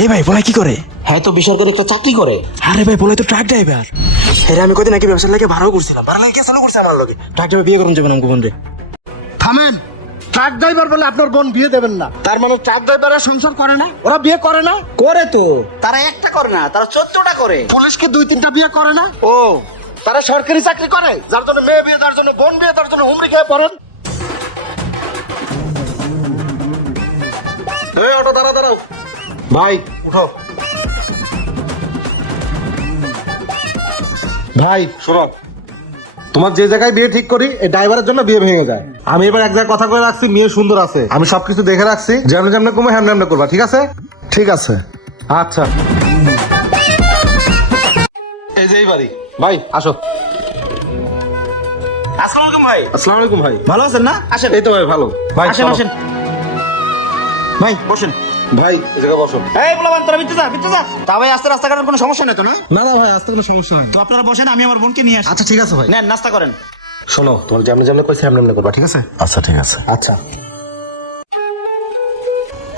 এই ভাই বলাই কি করে? হ্যাঁ তো বেসরকারি একটা চাকরি করে। আরে ভাই বলাই তো ট্রাক ড্রাইভার। হ্যাঁ আমি কদিন আগে ব্যবসার লাগে ভাড়াও করছিলাম, ভাড়া লাগে চালু করছে আমার লগে। ট্রাক ড্রাইভার বিয়ে করুন যাবেন গোপন রে। থামেন। ট্রাক ড্রাইভার বলে আপনার বোন বিয়ে দেবেন না, তার মানে ট্রাক ড্রাইভাররা সংসার করে না? ওরা বিয়ে করে না? করে তো, তারা একটা করে না, তারা 14টা করে। পুলিশকে 2-3টা বিয়ে করে না? ও, তারা সরকারি চাকরি করে, যার জন্য মেয়ে বিয়ে দেওয়ার জন্য, বোন বিয়ে দেওয়ার জন্য হুমড়ি খেয়ে পড়েন। এই অটো দাঁড়াও। ভাই উঠো। ভাই শোনো, তোমার যে জায়গায় বিয়ে ঠিক করি এই ড্রাইভারের জন্য বিয়ে ভেঙে যায়। আমি এবার এক জায়গায় কথা করে রাখছি, মেয়ে সুন্দর আছে, আমি সবকিছু দেখে রাখছি, যেমন যেমন কমে হেমনে করবা, ঠিক আছে? ঠিক আছে, আচ্ছা। এই যে এই বাড়ি। ভাই আসো। আসসালামু আলাইকুম ভাই। আসসালামু আলাইকুম ভাই। ভালো আছেন না? আসেন। এই তো ভাই ভালো। ভাই আসেন চলো। আসেন ভাই বসেন। ভাই এই জায়গায় বসো। এই বলবান তোরা ভিতরে যা। তা ভাই আস্তে রাস্তাঘাটের কোনো সমস্যা নেই তো না? না না ভাই, আজকে কোনো সমস্যা হয় না। তো আপনারা বসেন, আমি আমার বোনকে নিয়ে আসি। আচ্ছা ঠিক আছে ভাই। নেন নাস্তা করেন। শোনো, তোমার যেমন যেমন কইছি হেমনে করবা, ঠিক আছে? আচ্ছা ঠিক আছে। আচ্ছা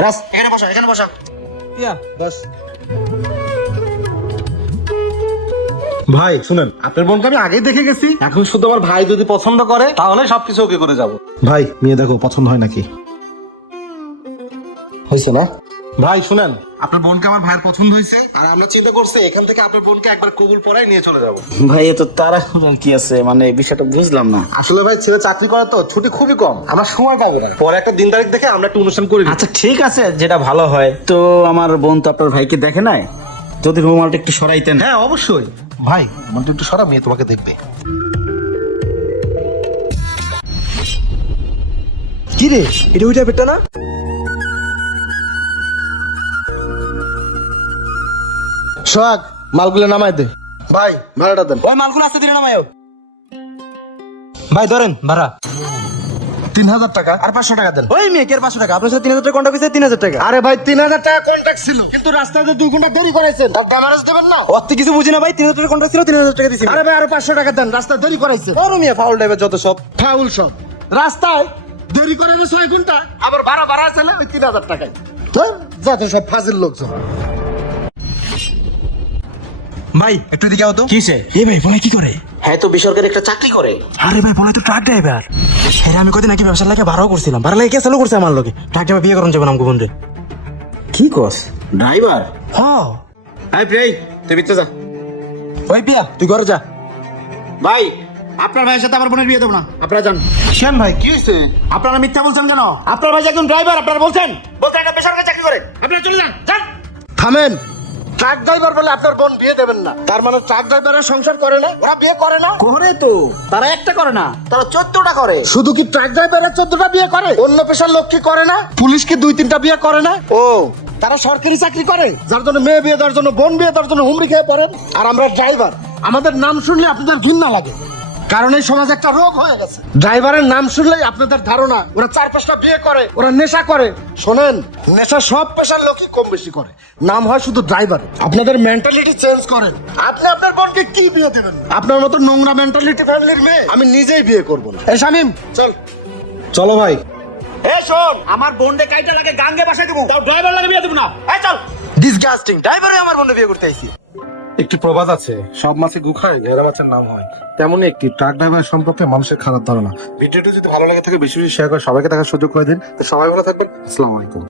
রাস এখানে বসা। বাস। ভাই শুনেন, আপনার বোনকে আমি আগেই দেখে গেছি, এখন শুধু আমার ভাই যদি পছন্দ করে তাহলে সবকিছু ওকে করে যাব। ভাই মেয়ে দেখো পছন্দ হয় নাকি? হয়েছে না? ভাই শুনেন, আপনার বোনকে আমার ভাইয়ের পছন্দ হয়েছে, আর আমরা চিন্তা করছি এখান থেকে আপনার বোনকে একবার কবুল পড়াই নিয়ে চলে যাব। ভাই এত তারা কি আছে, মানে বিষয়টা বুঝলাম না। আসলে ভাই ছেলে চাকরি করে তো ছুটি খুবই কম, আমরা সময় পাবো না, পরে একটা দিন তারিখ দেখে আমরা একটা অনুষ্ঠান করি। আচ্ছা ঠিক আছে, যেটা ভালো হয়। তো আমার বোন তো আপনার ভাইকে দেখে নাই, যদি রুমালটা একটু সরাইতেন। হ্যাঁ অবশ্যই। ভাই আমার একটু সরা, মেয়ে তোমাকে দেখবে। কি রে, এটা ওইটা বেটা না? সোহাগ মালগুলো নামাই দে। ভাই ভাড়াটা দেন। ওই মালগুলো আসতে দিলে নামায়ও। ভাই ধরেন ভাড়া 3000 টাকা আর 500 টাকা দেন। ওই মেয়েকে 500 টাকা, আপনার সাথে 3000 টাকা কন্টাক্ট হয়েছে, 3000 টাকা। আরে ভাই 3000 টাকা কন্ট্যাক্ট ছিল, কিন্তু রাস্তাতে 2 ঘন্টা দেরি করাইছেন, তার ড্যামারেজ দেবেন না? অত কিছু বুঝি না ভাই, 3000 টাকা কন্টাক্ট ছিল, 3000 টাকা দিছি। আরে ভাই আরো 500 টাকা দেন, রাস্তা দেরি করাইছেন। বড় মেয়ে ফাউল ড্রাইভার যত সব। ফাউল সব রাস্তায় দেরি করাইবে 6 ঘন্টা, আবার ভাড়া আছে ওই 3000 টাকায়। তো যত সব ফাজিল লোকজন। ভাই একটু এদিকে আও তো। কিসে? এই ভাই বলাই কি করে? হ্যাঁ তো বেসরকারি একটা চাকরি করে। আরে ভাই বলাই তো ট্রাক ড্রাইভার। হ্যাঁ আমি কদিন আগে ব্যবসার লাগে ভাড়াও করছিলাম, ভাড়া লাগে চালু করছে আমার লগে। ট্রাক ড্রাইভার বিয়ে করুন যাবেন গোপন রে। কি কস? ড্রাইভার? হ্যাঁ। এই প্রেই তুই ভিতরে যা। ওই পিয়া তুই ঘরে যা। ভাই আপনার ভাইয়ের সাথে আমার বোনের বিয়ে দেবো না, আপনারা যান। কেন ভাই কি হয়েছে? আপনারা মিথ্যা বলছেন কেন? আপনার ভাই যে একজন ড্রাইভার, আপনারা বলছেন একটা বেসরকারি চাকরি করে। আপনারা চলে যান। থামেন। ট্রাক ড্রাইভার বলে আপনার বোন বিয়ে দেবেন না, তার মানে ট্রাক ড্রাইভাররা সংসার করে না? ওরা বিয়ে করে না? করে তো, তারা একটা করে না, তারা 14টা করে। শুধু কি ট্রাক ড্রাইভাররা 14টা বিয়ে করে? অন্য পেশার লোক কি করে না? পুলিশ কি 2-3টা বিয়ে করে না? ও, তারা সরকারি চাকরি করে, যার জন্য মেয়ে বিয়ে দেওয়ার জন্য, বোন বিয়ে দেওয়ার জন্য হুমড়ি খেয়ে পড়েন। আর আমরা ড্রাইভার, আমাদের নাম শুনলে আপনাদের ঘৃণা লাগে, কারণ এই সমাজে একটা রোগ হয়ে গেছে। ড্রাইভারের নাম শুনলেই আপনাদের ধারণা ওরা 4-5টা বিয়ে করে, ওরা নেশা করে। শোনেন, নেশা সব পেশার লোকই কম বেশি করে, নাম হয় শুধু ড্রাইভার। আপনাদের মেন্টালিটি চেঞ্জ করেন। আপনি আপনার বোনকে কি বিয়ে দেবেন? আপনার মতো নোংরা মেন্টালিটি ফ্যামিলির মেয়ে আমি নিজেই বিয়ে করব না। এই শামিম চল। চলো ভাই। এ শোন, আমার বোনকে কাইটা লাগে গাঙ্গে বাসায় দেবো, তাও ড্রাইভার লাগে বিয়ে দেবো না। এই চল। ডিসগাস্টিং, ড্রাইভারে আমার বোন বিয়ে করতে আইছি। একটি প্রবাদ আছে, সব মাছে গু খায়, ঘেরা মাছের নাম হয়। তেমনই একটি ট্রাক ড্রাইভার সম্পর্কে মানুষের খারাপ ধারণা। ভিডিওটি যদি ভালো লাগে থাকে বেশি বেশি শেয়ার করে সবাইকে দেখার সুযোগ করে দিন। তো সবাই ভালো থাকবেন। আসসালামু আলাইকুম।